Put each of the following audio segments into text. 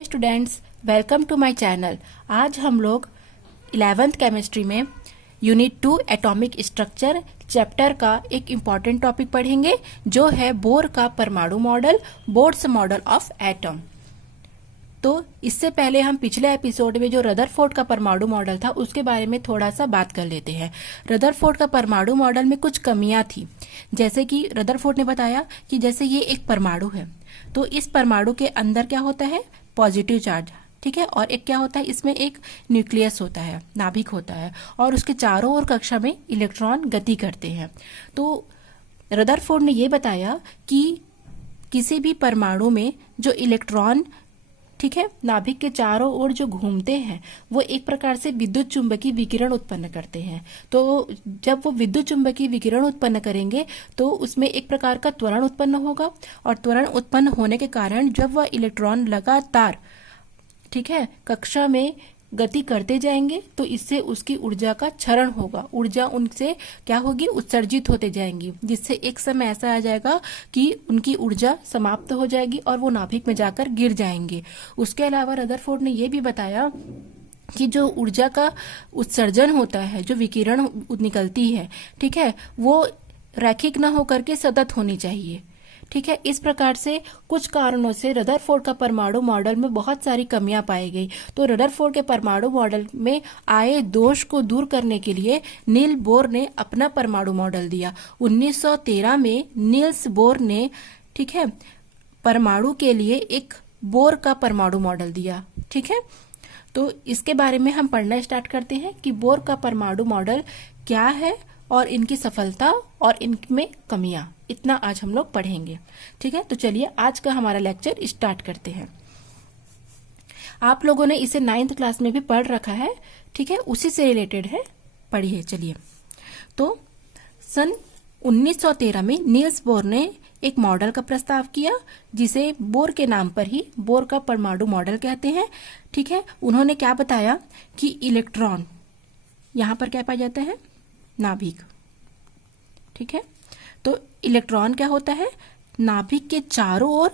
Students, welcome to my channel. आज हम लोग 11th केमिस्ट्री में यूनिट 2 एटॉमिक स्ट्रक्चर चैप्टर का एक इम्पॉर्टेंट टॉपिक पढ़ेंगे जो है बोर का परमाणु model, Bohr's model of atom. तो इससे पहले हम पिछले एपिसोड में जो रदरफोर्ड का परमाणु मॉडल था उसके बारे में थोड़ा सा बात कर लेते हैं। रदरफोर्ड का परमाणु मॉडल में कुछ कमियां थी, जैसे कि रदरफोर्ड ने बताया कि जैसे ये एक परमाणु है तो इस परमाणु के अंदर क्या होता है, पॉजिटिव चार्ज, ठीक है, और एक क्या होता है, इसमें एक न्यूक्लियस होता है, नाभिक होता है, और उसके चारों ओर कक्षा में इलेक्ट्रॉन गति करते हैं। तो रदरफोर्ड ने ये बताया कि किसी भी परमाणु में जो इलेक्ट्रॉन, ठीक है, नाभिक के चारों ओर जो घूमते हैं वो एक प्रकार से विद्युत चुंबकीय विकिरण उत्पन्न करते हैं। तो जब वो विद्युत चुंबकीय विकिरण उत्पन्न करेंगे तो उसमें एक प्रकार का त्वरण उत्पन्न होगा, और त्वरण उत्पन्न होने के कारण जब वह इलेक्ट्रॉन लगातार, ठीक है, कक्षा में गति करते जाएंगे तो इससे उसकी ऊर्जा का क्षरण होगा, ऊर्जा उनसे क्या होगी, उत्सर्जित होते जाएंगी, जिससे एक समय ऐसा आ जाएगा कि उनकी ऊर्जा समाप्त हो जाएगी और वो नाभिक में जाकर गिर जाएंगे। उसके अलावा रदरफोर्ड ने यह भी बताया कि जो ऊर्जा का उत्सर्जन होता है, जो विकिरण निकलती है, ठीक है, वो रैखिक न होकर के सतत होनी चाहिए, ठीक है। इस प्रकार से कुछ कारणों से रदरफोर्ड का परमाणु मॉडल में बहुत सारी कमियां पाई गई। तो रदरफोर्ड के परमाणु मॉडल में आए दोष को दूर करने के लिए नील बोर ने अपना परमाणु मॉडल दिया। 1913 में नील्स बोर ने, ठीक है, परमाणु के लिए एक बोर का परमाणु मॉडल दिया, ठीक है। तो इसके बारे में हम पढ़ना स्टार्ट करते हैं कि बोर का परमाणु मॉडल क्या है और इनकी सफलता और इनमें कमियां, इतना आज हम लोग पढ़ेंगे, ठीक है। तो चलिए आज का हमारा लेक्चर स्टार्ट करते हैं। आप लोगों ने इसे 9th क्लास में भी पढ़ रखा है, ठीक है, उसी से रिलेटेड है, पढ़िए चलिए। तो सन 1913 में नील्स बोर ने एक मॉडल का प्रस्ताव किया जिसे बोर के नाम पर ही बोर का परमाणु मॉडल कहते हैं, ठीक है। उन्होंने क्या बताया कि इलेक्ट्रॉन यहां पर क्या पाया जाता है, नाभिक, ठीक है। तो इलेक्ट्रॉन क्या होता है, नाभिक के चारों ओर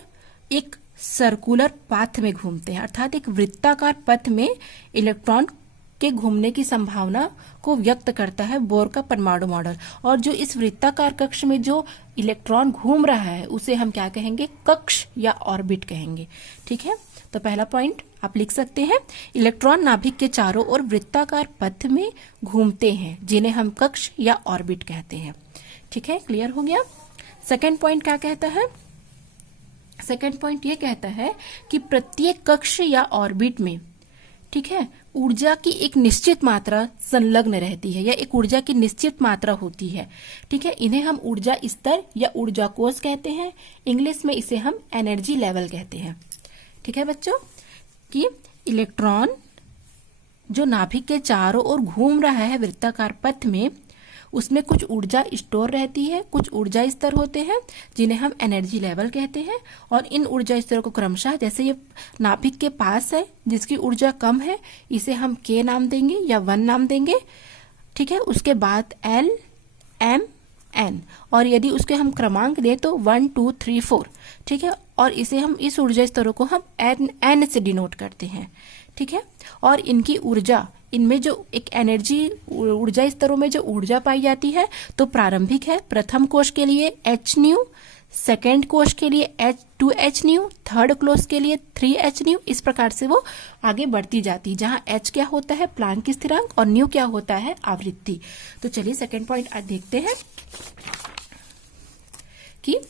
एक सर्कुलर पाथ में घूमते हैं, अर्थात एक वृत्ताकार पथ में इलेक्ट्रॉन के घूमने की संभावना को व्यक्त करता है बोर का परमाणु मॉडल। और जो इस वृत्ताकार कक्ष में जो इलेक्ट्रॉन घूम रहा है उसे हम क्या कहेंगे, कक्ष या ऑर्बिट कहेंगे, ठीक है। तो पहला पॉइंट आप लिख सकते हैं, इलेक्ट्रॉन नाभिक के चारों ओर वृत्ताकार पथ में घूमते हैं जिन्हें हम कक्ष या ऑर्बिट कहते हैं, ठीक है, क्लियर हो गया। सेकेंड पॉइंट क्या कहता है, सेकेंड पॉइंट ये कहता है कि प्रत्येक कक्ष या ऑर्बिट में, ठीक है, ऊर्जा की एक निश्चित मात्रा संलग्न रहती है या एक ऊर्जा की निश्चित मात्रा होती है, ठीक है। इन्हें हम ऊर्जा स्तर या ऊर्जा कोष कहते हैं, इंग्लिश में इसे हम एनर्जी लेवल कहते हैं, ठीक है बच्चों। कि इलेक्ट्रॉन जो नाभिक के चारों ओर घूम रहा है वृत्ताकार पथ में, उसमें कुछ ऊर्जा स्टोर रहती है, कुछ ऊर्जा स्तर होते हैं जिन्हें हम एनर्जी लेवल कहते हैं। और इन ऊर्जा स्तरों को क्रमशः, जैसे ये नाभिक के पास है जिसकी ऊर्जा कम है, इसे हम K नाम देंगे या 1 नाम देंगे, ठीक है। उसके बाद L, M, N, और यदि उसके हम क्रमांक दें तो 1 2 3 4, ठीक है। और इसे हम, इस ऊर्जा स्तरों को हम N से डिनोट करते हैं, ठीक है। और इनकी ऊर्जा, इनमें जो एक एनर्जी ऊर्जा स्तरों में जो ऊर्जा पाई जाती है तो प्रारंभिक है, प्रथम कोश के लिए H न्यू, सेकेंड कोश के लिए H2H न्यू, थर्ड कोश के लिए 3H न्यू, इस प्रकार से वो आगे बढ़ती जाती, जहां H क्या होता है, प्लांक स्थिरांक, और न्यू क्या होता है, आवृत्ति। तो चलिए सेकेंड पॉइंट आज देखते हैं कि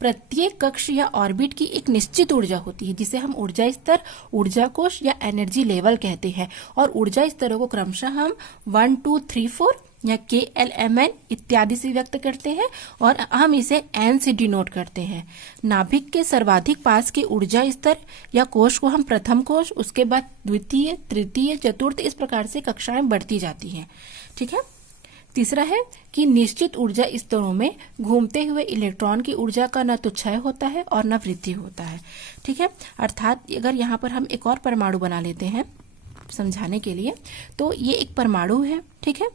प्रत्येक कक्ष या ऑर्बिट की एक निश्चित ऊर्जा होती है जिसे हम ऊर्जा स्तर, ऊर्जा कोश या एनर्जी लेवल कहते हैं। और ऊर्जा स्तरों को क्रमशः हम 1 2 3 4 या K L M N इत्यादि से व्यक्त करते हैं, और हम इसे N से डिनोट करते हैं। नाभिक के सर्वाधिक पास की ऊर्जा स्तर या कोश को हम प्रथम कोश, उसके बाद द्वितीय, तृतीय, चतुर्थ, इस प्रकार से कक्षाएं बढ़ती जाती हैं, ठीक है। तीसरा है कि निश्चित ऊर्जा स्तरों में घूमते हुए इलेक्ट्रॉन की ऊर्जा का न तो क्षय होता है और न वृद्धि होता है, ठीक है। अर्थात अगर यहाँ पर हम एक और परमाणु बना लेते हैं समझाने के लिए, तो ये एक परमाणु है, ठीक है।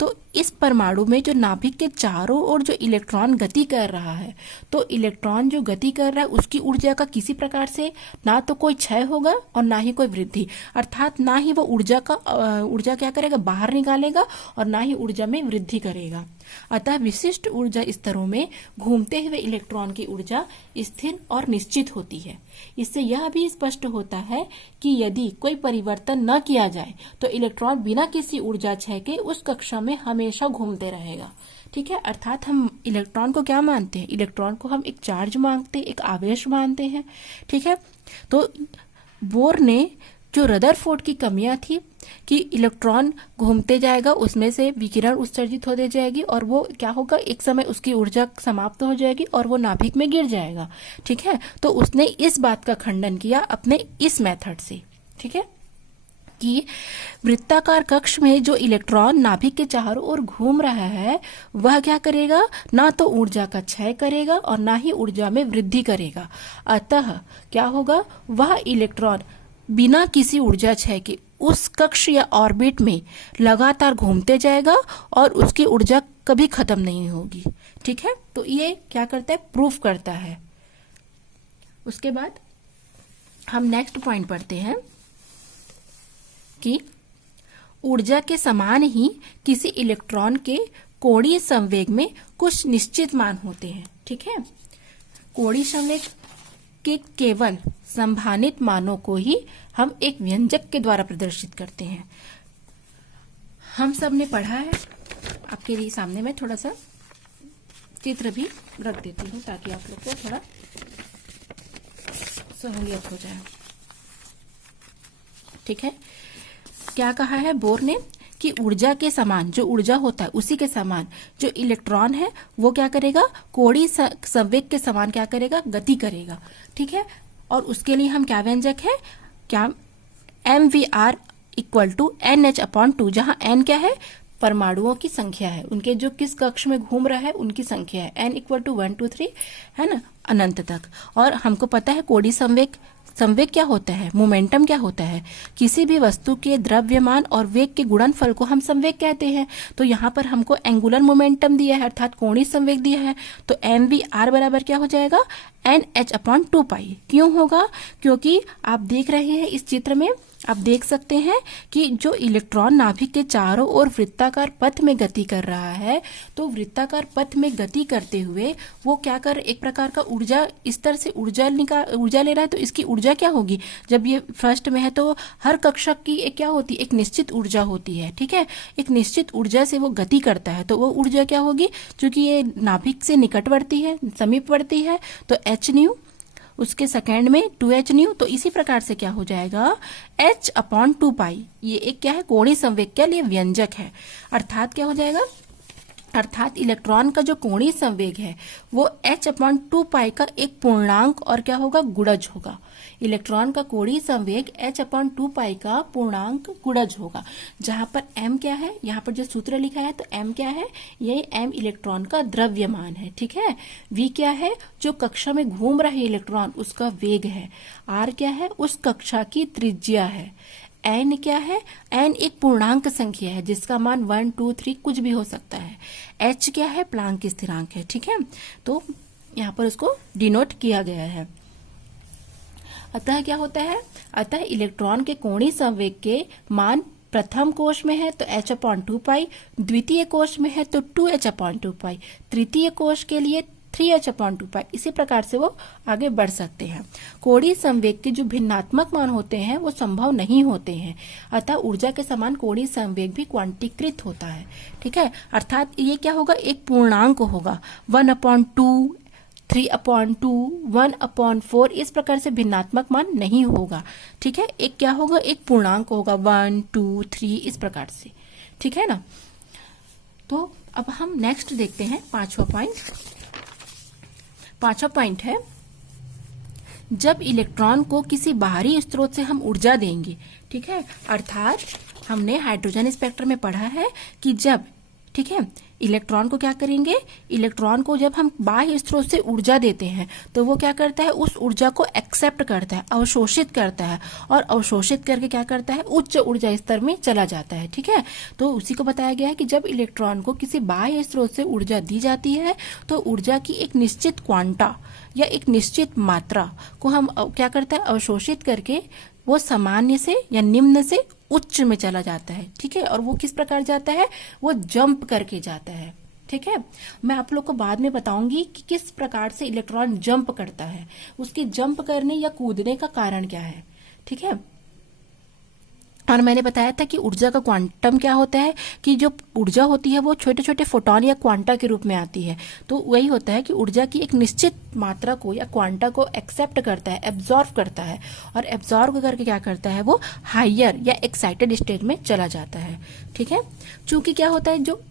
तो इस परमाणु में जो नाभिक के चारों ओर जो इलेक्ट्रॉन गति कर रहा है, तो इलेक्ट्रॉन जो गति कर रहा है उसकी ऊर्जा का किसी प्रकार से ना तो कोई क्षय होगा और ना ही कोई वृद्धि, अर्थात ना ही वो ऊर्जा क्या करेगा, बाहर निकालेगा, और ना ही ऊर्जा में वृद्धि करेगा। अतः विशिष्ट ऊर्जा स्तरों में घूमते हुए इलेक्ट्रॉन की ऊर्जा स्थिर और निश्चित होती है। इससे यह भी स्पष्ट होता है कि यदि कोई परिवर्तन न किया जाए तो इलेक्ट्रॉन बिना किसी ऊर्जा क्षय के उस कक्षा में हमेशा घूमते रहेगा। ठीक है, अर्थात हम इलेक्ट्रॉन को क्या मानते हैं, इलेक्ट्रॉन को हम एक चार्ज मानते हैं, एक आवेश मानते हैं। ठीक है, तो बोर ने जो रदरफोर्ड की कमियां थी कि इलेक्ट्रॉन घूमते जाएगा, उसमें से विकिरण उत्सर्जित होते जाएगी और वो क्या होगा, एक समय उसकी ऊर्जा समाप्त हो जाएगी और वो नाभिक में गिर जाएगा। ठीक है, तो उसने इस बात का खंडन किया अपने इस मेथड से। ठीक है, कि वृत्ताकार कक्ष में जो इलेक्ट्रॉन नाभिक के चारों ओर घूम रहा है वह क्या करेगा, ना तो ऊर्जा का क्षय करेगा और ना ही ऊर्जा में वृद्धि करेगा। अतः क्या होगा, वह इलेक्ट्रॉन बिना किसी ऊर्जा क्षय के उस कक्ष या ऑर्बिट में लगातार घूमते जाएगा और उसकी ऊर्जा कभी खत्म नहीं होगी। ठीक है, तो ये क्या करता है, प्रूफ करता है। उसके बाद हम नेक्स्ट पॉइंट पढ़ते हैं कि ऊर्जा के समान ही किसी इलेक्ट्रॉन के कोणीय संवेग में कुछ निश्चित मान होते हैं। ठीक है, कोणीय संवेग के केवल संभावित मानों को ही हम एक व्यंजक के द्वारा प्रदर्शित करते हैं। हम सब ने पढ़ा है, आपके लिए सामने में थोड़ा सा चित्र भी रख देती हूँ ताकि आप लोग को थोड़ा सहूलियत हो जाए। ठीक है, क्या कहा है बोर ने कि ऊर्जा के समान, जो ऊर्जा होता है उसी के समान जो इलेक्ट्रॉन है वो क्या करेगा, कोणीय संवेग के समान क्या करेगा, गति करेगा। ठीक है, और उसके लिए हम क्या व्यंजक है, क्या mvr इक्वल टू NH/2, जहां n क्या है, परमाणुओं की संख्या है, उनके जो किस कक्ष में घूम रहा है उनकी संख्या है, n इक्वल टू 1 2 3 है ना, अनंत तक। और हमको पता है कोणीय संवेग क्या होता है, मोमेंटम क्या होता है, किसी भी वस्तु के द्रव्यमान और वेग के गुणनफल को हम संवेग कहते हैं। तो यहाँ पर हमको एंगुलर मोमेंटम दिया है अर्थात कोणीय संवेग दिया है, तो mvr बराबर क्या हो जाएगा, NH/2π। क्यों होगा, क्योंकि आप देख रहे हैं इस चित्र में, आप देख सकते हैं कि जो इलेक्ट्रॉन नाभिक के चारों ओर वृत्ताकार पथ में गति कर रहा है, तो वृत्ताकार पथ में गति करते हुए वो क्या कर, एक प्रकार का ऊर्जा स्तर से ऊर्जा ले रहा है। तो इसकी ऊर्जा क्या होगी, जब ये फर्स्ट में है तो हर कक्षक की एक क्या होती है, एक निश्चित ऊर्जा होती है। ठीक है, एक निश्चित ऊर्जा से वो गति करता है, तो वो ऊर्जा क्या होगी, चूंकि ये नाभिक से निकटवर्ती है, समीपवर्ती है, तो h न्यू, उसके सेकेंड में 2h न्यू, तो इसी प्रकार से क्या हो जाएगा, h/2π। ये एक क्या है, कोणीय संवेग के लिए व्यंजक है। अर्थात क्या हो जाएगा, अर्थात इलेक्ट्रॉन का जो कोणीय संवेग है वो h/2π का एक पूर्णांक और क्या होगा, गुणज होगा। इलेक्ट्रॉन का कोणीय संवेग h/2π का पूर्णांक गुणज होगा। जहां पर m क्या है, यहाँ पर जो सूत्र लिखा है तो m क्या है, ये m इलेक्ट्रॉन का द्रव्यमान है। ठीक है, v क्या है, जो कक्षा में घूम रहे इलेक्ट्रॉन उसका वेग है, r क्या है, उस कक्षा की त्रिज्या है, n क्या है, n एक पूर्णांक संख्या है जिसका मान 1 2 3 कुछ भी हो सकता है, h क्या है, प्लांक स्थिरांक है। ठीक है, तो यहाँ पर उसको डिनोट किया गया है। अतः क्या होता है, अतः इलेक्ट्रॉन के कोणीय संवेग के मान प्रथम कोश में है तो h/2π, द्वितीय कोश में है तो 2h/2π, तृतीय कोश के लिए 3h/2π, इसी प्रकार से वो आगे बढ़ सकते हैं। कोणीय संवेग के जो भिन्नात्मक मान होते हैं वो संभव नहीं होते हैं, अतः ऊर्जा के समान कोणीय संवेग भी क्वांटीकृत होता है। ठीक है, अर्थात ये क्या होगा, एक पूर्णांक होगा, 1/2, 3/2, 1/4, इस प्रकार से भिन्नात्मक मान नहीं होगा। ठीक है, एक क्या होगा, एक पूर्णांक होगा, 1 2 3 इस प्रकार से। ठीक है ना, तो अब हम नेक्स्ट देखते हैं पांचवा पॉइंट है, जब इलेक्ट्रॉन को किसी बाहरी स्रोत से हम ऊर्जा देंगे। ठीक है, अर्थात हमने हाइड्रोजन स्पेक्ट्रम में पढ़ा है कि जब ठीक है। इलेक्ट्रॉन को क्या करेंगे, इलेक्ट्रॉन को जब हम बाह्य स्रोत से ऊर्जा देते हैं तो वो क्या करता है, उस ऊर्जा को एक्सेप्ट करता है, अवशोषित करता है, और अवशोषित करके क्या करता है, उच्च ऊर्जा स्तर में चला जाता है। ठीक है, तो उसी को बताया गया है कि जब इलेक्ट्रॉन को किसी बाह्य स्रोत से ऊर्जा दी जाती है तो ऊर्जा की एक निश्चित क्वांटा या एक निश्चित मात्रा को हम क्या करते हैं, अवशोषित करके वो सामान्य से या निम्न से उच्च में चला जाता है। ठीक है, और वो किस प्रकार जाता है, वो जंप करके जाता है। ठीक है, मैं आप लोग को बाद में बताऊंगी कि किस प्रकार से इलेक्ट्रॉन जंप करता है, उसके जंप करने या कूदने का कारण क्या है। ठीक है, और मैंने बताया था कि ऊर्जा का क्वांटम क्या होता है, कि जो ऊर्जा होती है वो छोटे छोटे फोटोन या क्वांटा के रूप में आती है। तो वही होता है कि ऊर्जा की एक निश्चित मात्रा को या क्वांटा को एक्सेप्ट करता है, एब्जॉर्व करता है, और एब्जॉर्व करके क्या करता है, वो हायर या एक्साइटेड स्टेट में चला जाता है। ठीक है, चूंकि क्या होता है, जो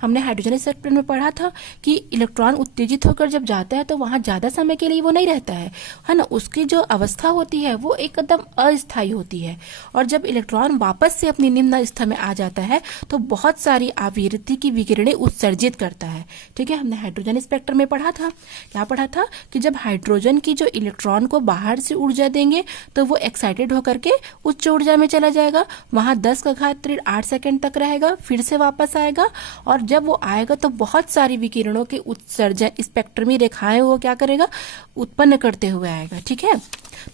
हमने हाइड्रोजन स्पेक्ट्रम में पढ़ा था कि इलेक्ट्रॉन उत्तेजित होकर जब जाता है तो वहां ज्यादा समय के लिए वो नहीं रहता है ना, उसकी जो अवस्था होती है वो एकदम अस्थायी होती है, और जब इलेक्ट्रॉन वापस से अपनी निम्न अवस्था में आ जाता है तो बहुत सारी आवृत्ति की विकिरणें उत्सर्जित करता है। ठीक है, हमने हाइड्रोजन स्पेक्ट्रम में पढ़ा था, क्या पढ़ा था कि जब हाइड्रोजन की जो इलेक्ट्रॉन को बाहर से ऊर्जा देंगे तो वो एक्साइटेड होकर के उच्च ऊर्जा में चला जाएगा, वहां 10⁸ सेकंड तक रहेगा, फिर से वापस आएगा, और जब वो आएगा तो बहुत सारी विकिरणों के उत्सर्जन, स्पेक्ट्रमी रेखाएं वो क्या करेगा, उत्पन्न करते हुए आएगा। ठीक है,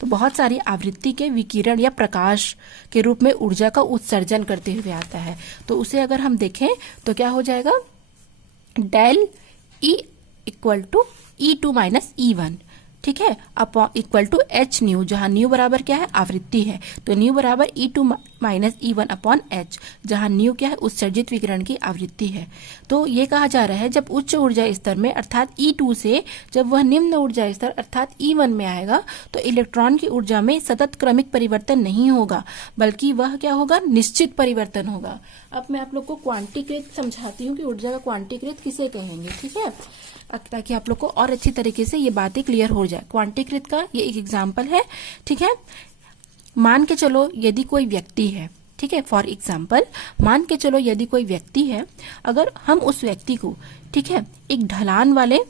तो बहुत सारी आवृत्ति के विकिरण या प्रकाश के रूप में ऊर्जा का उत्सर्जन करते हुए आता है। तो उसे अगर हम देखें तो क्या हो जाएगा, del E equal to E2 - E1। ठीक है, upon equal to H nu, जहां न्यू बराबर क्या है, आवृत्ति है, तो न्यू बराबर E2 - E1 अपॉन H, जहां न्यू क्या है, उत्सर्जित विकिरण की आवृत्ति है। तो ये कहा जा रहा है जब उच्च ऊर्जा स्तर में अर्थात E2 से जब वह निम्न ऊर्जा स्तर अर्थात E1 में आएगा तो इलेक्ट्रॉन की ऊर्जा में सतत क्रमिक परिवर्तन नहीं होगा, बल्कि वह क्या होगा, निश्चित परिवर्तन होगा। अब मैं आप लोग को क्वांटीकृत समझाती हूँ कि ऊर्जा का क्वांटीकृत किसे कहेंगे। ठीक है, ताकि आप लोग को और अच्छी तरीके से ये बातें क्लियर हो जाए। क्वांटीकृत का ये एक एग्जाम्पल है। ठीक है, मान के चलो यदि कोई व्यक्ति है, ठीक है, फॉर एग्जाम्पल मान के चलो यदि कोई व्यक्ति है, अगर हम उस व्यक्ति को, ठीक है, एक ढलान वाले,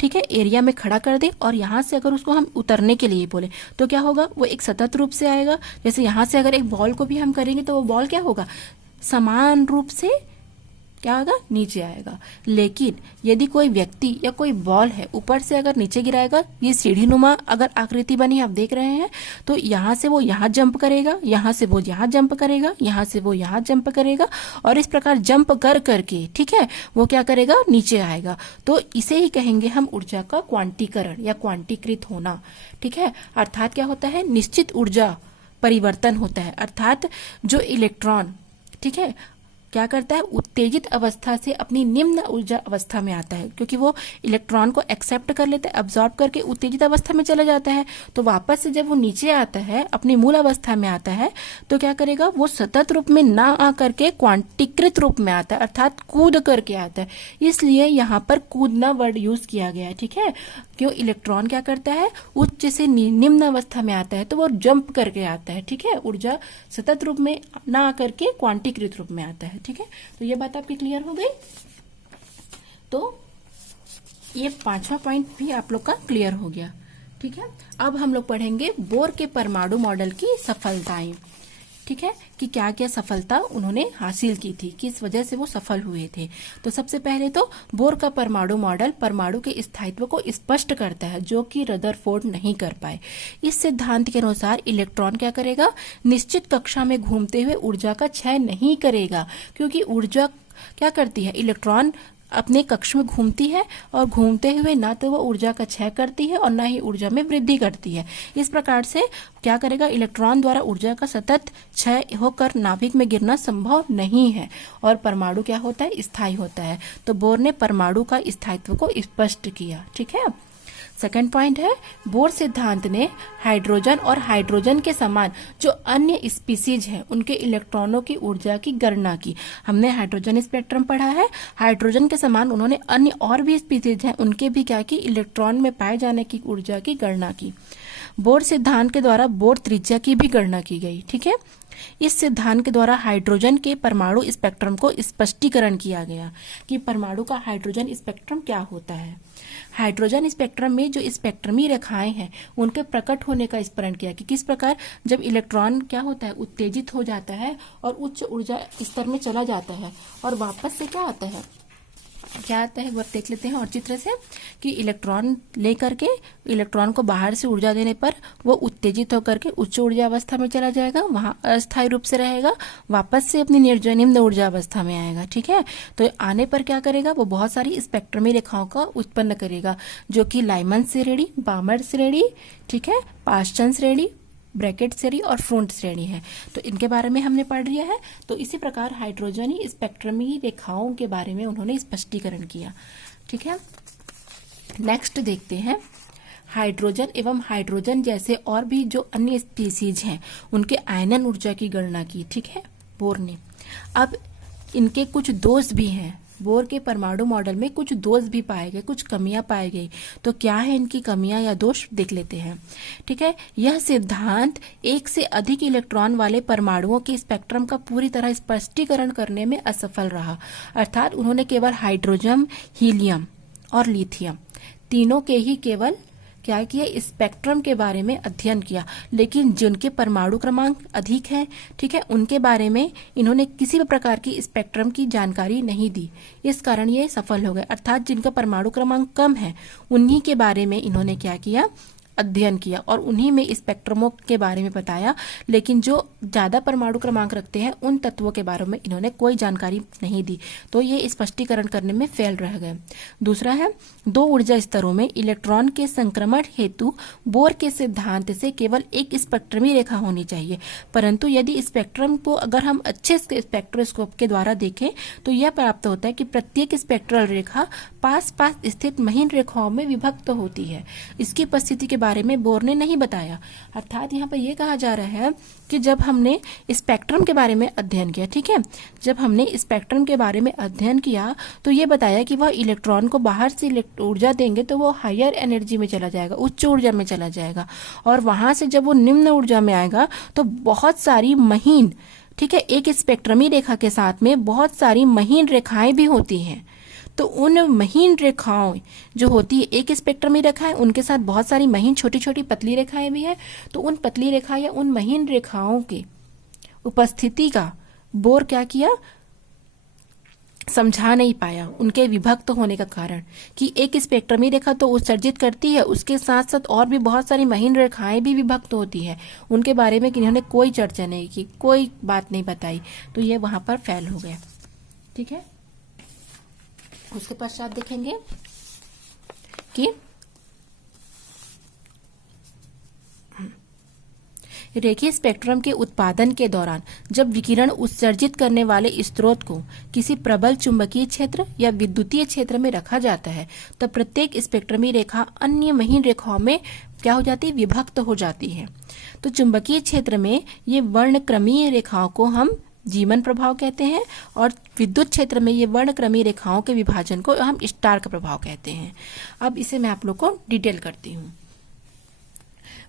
ठीक है, एरिया में खड़ा कर दे और यहाँ से अगर उसको हम उतरने के लिए बोले तो क्या होगा, वो एक सतत रूप से आएगा। जैसे यहाँ से अगर एक बॉल को भी हम करेंगे तो वो बॉल क्या होगा, समान रूप से क्या होगा, नीचे आएगा। लेकिन यदि कोई व्यक्ति या कोई बॉल है ऊपर से अगर नीचे गिराएगा, ये सीढ़ी नुमा अगर आकृति बनी आप देख रहे हैं, तो यहाँ से वो यहाँ जंप करेगा, यहाँ से वो यहाँ जंप करेगा, यहाँ से वो यहाँ जंप करेगा, और इस प्रकार जंप कर करके, ठीक है, वो क्या करेगा, नीचे आएगा। तो इसे ही कहेंगे हम ऊर्जा का क्वांटीकरण या क्वांटीकृत होना। ठीक है, अर्थात क्या होता है, निश्चित ऊर्जा परिवर्तन होता है, अर्थात जो इलेक्ट्रॉन, ठीक है, क्या करता है, उत्तेजित अवस्था से अपनी निम्न ऊर्जा अवस्था में आता है, क्योंकि वो इलेक्ट्रॉन को एक्सेप्ट कर लेता है, अब्सॉर्ब करके उत्तेजित अवस्था में चला जाता है। तो वापस से जब वो नीचे आता है, अपनी मूल अवस्था में आता है, तो क्या करेगा, वो सतत रूप में ना आकर के क्वांटीकृत रूप में आता है, अर्थात कूद करके आता है। इसलिए यहाँ पर कूदना वर्ड यूज किया गया है। ठीक है, क्यों, इलेक्ट्रॉन क्या करता है, उच्च से निम्न अवस्था में आता है तो वो जंप करके आता है। ठीक है, ऊर्जा सतत रूप में ना आकर के क्वांटीकृत रूप में आता है। ठीक है, तो ये बात आपकी क्लियर हो गई। तो ये 5वां पॉइंट भी आप लोग का क्लियर हो गया। ठीक है, अब हम लोग पढ़ेंगे बोर के परमाणु मॉडल की सफलताएं। ठीक है, कि क्या क्या सफलता उन्होंने हासिल की थी, किस वजह से वो सफल हुए थे। तो सबसे पहले तो बोर का परमाणु मॉडल परमाणु के स्थायित्व को स्पष्ट करता है, जो कि रदरफोर्ड नहीं कर पाए। इस सिद्धांत के अनुसार इलेक्ट्रॉन क्या करेगा, निश्चित कक्षा में घूमते हुए ऊर्जा का क्षय नहीं करेगा, क्योंकि ऊर्जा क्या करती है, इलेक्ट्रॉन अपने कक्ष में घूमती है और घूमते हुए ना तो वो ऊर्जा का क्षय करती है और ना ही ऊर्जा में वृद्धि करती है। इस प्रकार से क्या करेगा, इलेक्ट्रॉन द्वारा ऊर्जा का सतत क्षय होकर नाभिक में गिरना संभव नहीं है, और परमाणु क्या होता है, स्थायी होता है। तो बोर ने परमाणु का स्थायित्व को स्पष्ट किया। ठीक है, सेकंड पॉइंट है, बोर सिद्धांत ने हाइड्रोजन और हाइड्रोजन के समान जो अन्य स्पीसीज हैं उनके इलेक्ट्रॉनों की ऊर्जा की गणना की। हमने हाइड्रोजन स्पेक्ट्रम पढ़ा है, हाइड्रोजन के समान उन्होंने अन्य और भी स्पीसीज हैं उनके भी क्या की, इलेक्ट्रॉन में पाए जाने की ऊर्जा की गणना की। बोर सिद्धांत के द्वारा बोर त्रिज्या की भी गणना की गई। ठीक है, इस सिद्धांत के द्वारा हाइड्रोजन के परमाणु स्पेक्ट्रम को स्पष्टीकरण किया गया कि परमाणु का हाइड्रोजन स्पेक्ट्रम क्या होता है। हाइड्रोजन स्पेक्ट्रम में जो स्पेक्ट्रमी रेखाएं हैं उनके प्रकट होने का स्मरण किया कि किस प्रकार जब इलेक्ट्रॉन क्या होता है, उत्तेजित हो जाता है और उच्च ऊर्जा स्तर में चला जाता है और वापस से क्या आता है, क्या आता है वो देख लेते हैं और चित्र से, कि इलेक्ट्रॉन लेकर के इलेक्ट्रॉन को बाहर से ऊर्जा देने पर वो उत्तेजित होकर के उच्च ऊर्जा अवस्था में चला जाएगा, वहां अस्थायी रूप से रहेगा, वापस से अपनी निम्न ऊर्जा अवस्था में आएगा। ठीक है, तो आने पर क्या करेगा, वो बहुत सारी स्पेक्ट्रमी रेखाओं का उत्पन्न करेगा, जो कि लाइमन श्रेणी, बामर श्रेणी, ठीक है, पाश्चन श्रेणी, ब्रैकेट श्रेणी और फ्रोंट श्रेणी है। तो इनके बारे में हमने पढ़ लिया है। तो इसी प्रकार हाइड्रोजनी स्पेक्ट्रमी रेखाओं के बारे में उन्होंने स्पष्टीकरण किया। ठीक है, नेक्स्ट देखते हैं हाइड्रोजन एवं हाइड्रोजन जैसे और भी जो अन्य स्पीसीज हैं उनके आयनन ऊर्जा की गणना की। ठीक है, बोर ने। अब इनके कुछ दोष भी हैं, बोर के परमाणु मॉडल में कुछ दोष भी पाए गए, कुछ कमियां पाई गई। तो क्या है इनकी कमियां या दोष, देख लेते हैं। ठीक है, यह सिद्धांत एक से अधिक इलेक्ट्रॉन वाले परमाणुओं के स्पेक्ट्रम का पूरी तरह स्पष्टीकरण करने में असफल रहा। अर्थात उन्होंने केवल हाइड्रोजन, हीलियम और लिथियम तीनों के ही केवल क्या किया, स्पेक्ट्रम के बारे में अध्ययन किया, लेकिन जिनके परमाणु क्रमांक अधिक है, ठीक है, उनके बारे में इन्होंने किसी भी प्रकार की स्पेक्ट्रम की जानकारी नहीं दी। इस कारण ये सफल हो गए। अर्थात जिनका परमाणु क्रमांक कम है उन्हीं के बारे में इन्होंने क्या किया, अध्ययन किया और उन्हीं में स्पेक्ट्रमों के बारे में बताया, लेकिन जो ज्यादा परमाणु क्रमांक रखते हैं उन तत्वों के बारे में इन्होंने कोई जानकारी नहीं दी। तो ये स्पष्टीकरण करने में फेल रह गए। दूसरा है, दो ऊर्जा स्तरों में इलेक्ट्रॉन के संक्रमण हेतु बोर के सिद्धांत से केवल एक स्पेक्ट्रमी रेखा होनी चाहिए, परंतु यदि स्पेक्ट्रम को अगर हम अच्छे स्पेक्ट्रोस्कोप के द्वारा देखें तो यह प्राप्त होता है कि प्रत्येक स्पेक्ट्रल रेखा पास पास स्थित महीन रेखाओं में विभक्त होती है। इसकी उपस्थिति के बारे में बोर ने नहीं बताया। अर्थात यहाँ पर यह कहा जा रहा है कि जब हमने स्पेक्ट्रम के बारे में अध्ययन किया, ठीक है, जब हमने स्पेक्ट्रम के बारे में अध्ययन किया तो ये बताया कि वह इलेक्ट्रॉन को बाहर से ऊर्जा देंगे तो वो हायर एनर्जी में चला जाएगा, उच्च ऊर्जा में चला जाएगा, और वहां से जब वो निम्न ऊर्जा में आएगा तो बहुत सारी महीन, ठीक है, एक स्पेक्ट्रमी रेखा के साथ में बहुत सारी महीन रेखाएं भी होती हैं। तो उन महीन रेखाओं जो होती है, एक स्पेक्ट्रमी रेखा है, उनके साथ बहुत सारी महीन छोटी छोटी पतली रेखाएं भी है। तो उन पतली रेखा या उन महीन रेखाओं की उपस्थिति का बोर क्या किया, समझा नहीं पाया, उनके विभक्त होने का कारण कि एक स्पेक्ट्रमी रेखा तो उत्सर्जित करती है, उसके साथ साथ और भी बहुत सारी महीन रेखाएं भी विभक्त होती है, उनके बारे में इन्होंने कोई चर्चा नहीं की, कोई बात नहीं बताई। तो ये वहां पर फेल हो गया। ठीक है, उसके पश्चात देखेंगे कि रेखीय स्पेक्ट्रम के उत्पादन के दौरान जब विकिरण उत्सर्जित करने वाले स्रोत को किसी प्रबल चुंबकीय क्षेत्र या विद्युतीय क्षेत्र में रखा जाता है तब प्रत्येक स्पेक्ट्रमी रेखा अन्य महीन रेखाओं में क्या हो जाती है, विभक्त हो जाती है। तो चुंबकीय क्षेत्र में ये वर्णक्रमीय रेखाओं को हम जीवन प्रभाव कहते हैं और विद्युत क्षेत्र में ये वर्णक्रमीय रेखाओं के विभाजन को हम स्टार्क प्रभाव कहते हैं। अब इसे मैं आप लोग को डिटेल करती हूँ।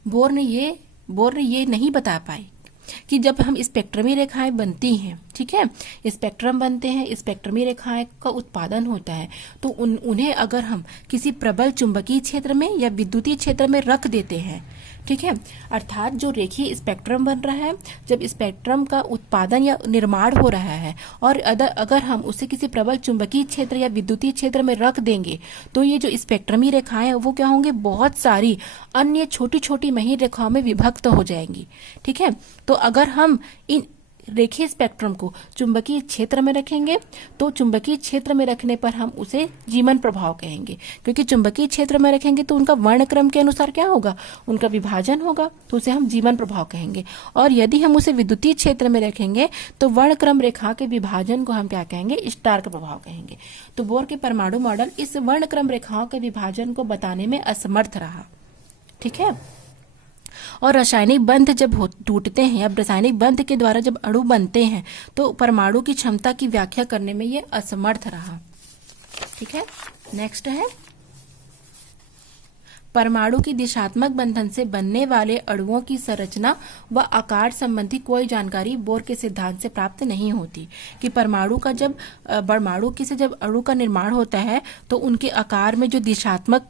बोर ने ये नहीं बता पाई कि जब हम स्पेक्ट्रमी रेखाएं बनती हैं, ठीक है, स्पेक्ट्रम बनते हैं, स्पेक्ट्रमी रेखाएं का उत्पादन होता है, तो उन्हें अगर हम किसी प्रबल चुंबकीय क्षेत्र में या विद्युतीय क्षेत्र में रख देते हैं, ठीक है, अर्थात जो रेखीय स्पेक्ट्रम बन रहा है, जब स्पेक्ट्रम का उत्पादन या निर्माण हो रहा है और अगर हम उसे किसी प्रबल चुंबकीय क्षेत्र या विद्युतीय क्षेत्र में रख देंगे तो ये जो स्पेक्ट्रमी रेखाएं हैं वो क्या होंगे, बहुत सारी अन्य छोटी छोटी महीन रेखाओं में विभक्त हो जाएंगी। ठीक है, तो अगर हम इन रेखीय स्पेक्ट्रम को चुंबकीय क्षेत्र में रखेंगे तो चुंबकीय क्षेत्र में रखने पर हम उसे जीवन प्रभाव कहेंगे, क्योंकि चुंबकीय क्षेत्र में रखेंगे तो उनका वर्णक्रम के अनुसार क्या होगा, उनका विभाजन होगा, तो उसे हम जीवन प्रभाव कहेंगे। और यदि हम उसे विद्युतीय क्षेत्र में रखेंगे तो वर्णक्रम रेखा के विभाजन को हम क्या कहेंगे, स्टार्क प्रभाव कहेंगे। तो बोर के परमाणु मॉडल इस वर्णक्रम रेखाओं के विभाजन को बताने में असमर्थ रहा। ठीक है, और रासायनिक बंध जब टूटते हैं, अब रासायनिक बंध के द्वारा जब अणु बनते हैं तो परमाणु की क्षमता की व्याख्या करने में ये असमर्थ रहा। ठीक है, नेक्स्ट है परमाणु की दिशात्मक बंधन से बनने वाले अणुओं की संरचना व आकार संबंधी कोई जानकारी बोर के सिद्धांत से प्राप्त नहीं होती। कि परमाणु से जब अणु का निर्माण होता है तो उनके आकार में जो दिशात्मक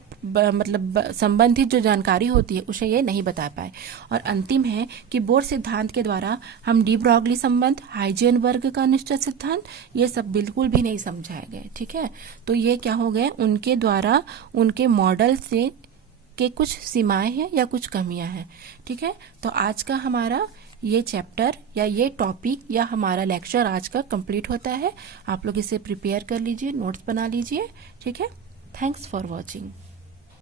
संबंधित जो जानकारी होती है उसे ये नहीं बता पाए। और अंतिम है कि बोर सिद्धांत के द्वारा हम डी ब्रॉगली संबंध, हाइजेनबर्ग का निश्चित सिद्धांत, ये सब बिल्कुल भी नहीं समझाए गए। ठीक है, तो ये क्या हो गए, उनके द्वारा उनके मॉडल से के कुछ सीमाएं हैं या कुछ कमियां हैं। ठीक है, तो आज का हमारा ये चैप्टर या ये टॉपिक या हमारा लेक्चर आज का कंप्लीट होता है। आप लोग इसे प्रिपेयर कर लीजिए, नोट्स बना लीजिए। ठीक है, थैंक्स फॉर वॉचिंग।